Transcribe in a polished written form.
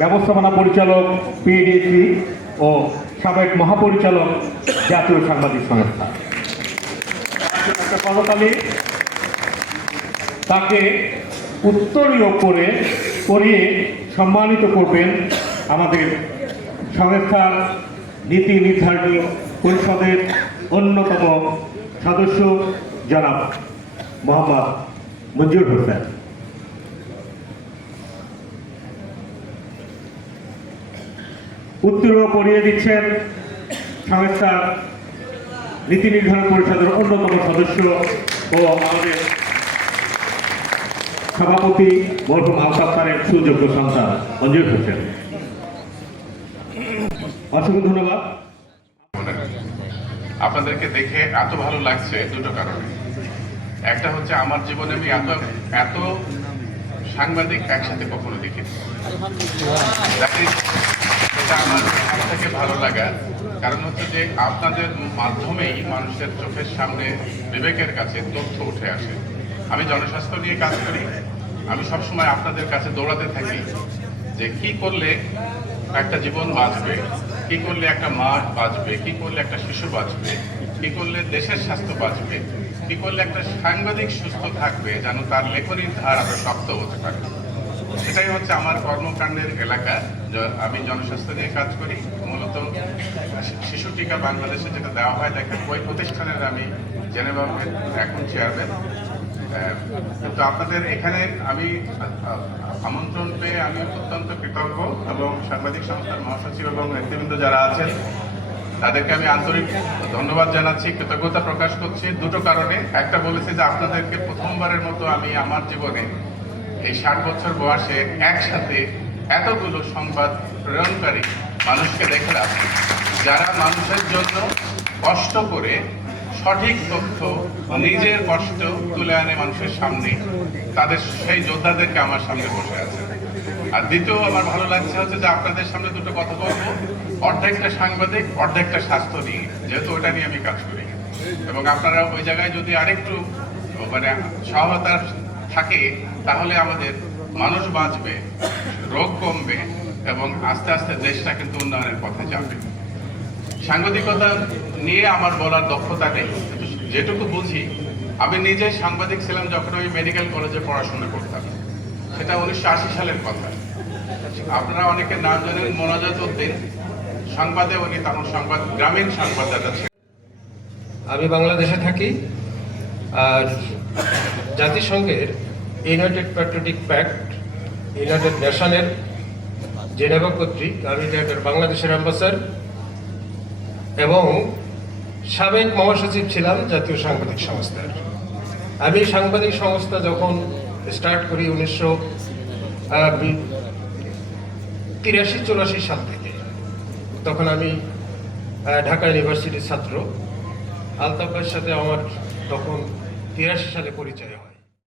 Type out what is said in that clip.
ব্যবস্থাপনা পরিচালক পিডিসি ও সাবেক মহাপরিচালক জাতীয় সাংবাদিক সংস্থা। একটা করতালি তাকে উত্তরীয় করিয়ে সম্মানিত করবেন আমাদের সংস্থার নীতি নির্ধারণী পরিষদের অন্যতম সদস্য জনাব মোহাম্মদ মঞ্জুর হোসেন। উত্তরীয় করিয়ে দিচ্ছেন সংস্থার নীতি নির্ধারণ পরিষদের অন্যতম সদস্য ও আমাদের সভাপতি মরহুম আলতাফ স্যারের সুযোগ্য সন্তান মঞ্জুর হোসেন। অসংখ্য ধন্যবাদ। আপনাদেরকে দেখে এত ভালো লাগছে দুটো কারণে। একটা হচ্ছে আমার জীবনে আমি এত সাংবাদিক একসাথে কখনো দেখিনি। এটা আমার থেকে ভালো লাগা কারণ হচ্ছে যে আপনাদের মাধ্যমেই মানুষের চোখের সামনে বিবেকের কাছে তথ্য উঠে আসে। আমি জনস্বাস্থ্য নিয়ে কাজ করি, আমি সবসময় আপনাদের কাছে দৌড়াতে থাকি যে কি করলে একটা জীবন বাঁচবে, কি করলে একটা মা বাঁচবে, কি করলে একটা শিশু বাঁচবে, কি করলে দেশের স্বাস্থ্য বাঁচবে, কি করলে একটা সাংবাদিক সুস্থ থাকবে যেন তার লেখনীর ধার আরো শক্ত হতে পারে। সেটাই হচ্ছে আমার কর্মকাণ্ডের এলাকা। আমি জনস্বাস্থ্য নিয়ে কাজ করি, মূলত শিশু টিকা বাংলাদেশে যেটা দেওয়া হয় দেখেন ওই প্রতিষ্ঠানের আমি জেনেভা এখন চেয়ারম্যান। কিন্তু আপনাদের এখানে আমি আমন্ত্রণ পেয়ে আমি অত্যন্ত কৃতজ্ঞ এবং সাংবাদিক সংস্থার মহাসচিব এবং নেতৃবৃন্দ যারা আছেন তাদেরকে আমি আন্তরিক ধন্যবাদ জানাচ্ছি, কৃতজ্ঞতা প্রকাশ করছি দুটো কারণে। একটা বলেছি যে আপনাদেরকে প্রথমবারের মতো আমি আমার জীবনে এই 60 বছর বয়সে একসাথে এতগুলো সংবাদ প্রেরণকারী মানুষকে দেখলাম যারা মানুষের জন্য কষ্ট করে সঠিক তথ্য নিজের কষ্ট তুলে আনে মানুষের সামনে। তাদের সেই যোদ্ধাদেরকে আমার সামনে বসে আছে। আর দ্বিতীয় আমার ভালো লাগছে হচ্ছে যে আপনাদের সামনে দুটো কথা বলবো, অর্ধেকটা সাংবাদিক অর্ধেকটা স্বাস্থ্য নিয়ে, যেহেতু ওটা নিয়ে আমি কাজ করি। এবং আপনারা ওই জায়গায় যদি আরেকটু মানে সহায়তা থাকে তাহলে আমাদের মানুষ বাঁচবে, রোগ কমবে এবং আস্তে আস্তে দেশটা কিন্তু উন্নয়নের পথে যাবে। সাংবাদিকতা নিয়ে আমার বলার দক্ষতা নেই, যেটুকু বুঝি আমি নিজে সাংবাদিক ছিলাম যখন আমি মেডিকেল কলেজে পড়াশোনা করতাম। সেটা 1980 সালের কথা। আপনারা অনেকে নাম জানেন মোনাজাত উদ্দিন, সংবাদে উনি তখন সংবাদ গ্রামীণ সংবাদদাতা ছিলেন। আমি বাংলাদেশে থাকি আর জাতিসংঘের ইউনাইটেড প্যাট্রিয়টিক প্যাক্ট, ইউনাইটেড নেশনের জেনেভা কর্তৃক আমি এটার বাংলাদেশের অ্যাম্বাসাডর এবং সাবেক মহাসচিব ছিলাম জাতীয় সাংবাদিক সংস্থার। আমি সাংবাদিক সংস্থা যখন স্টার্ট করি 1983-84 সাল থেকে, তখন আমি ঢাকা ইউনিভার্সিটির ছাত্র। আলতাফের সাথে আমার তখন 83 সালে পরিচয় হয়।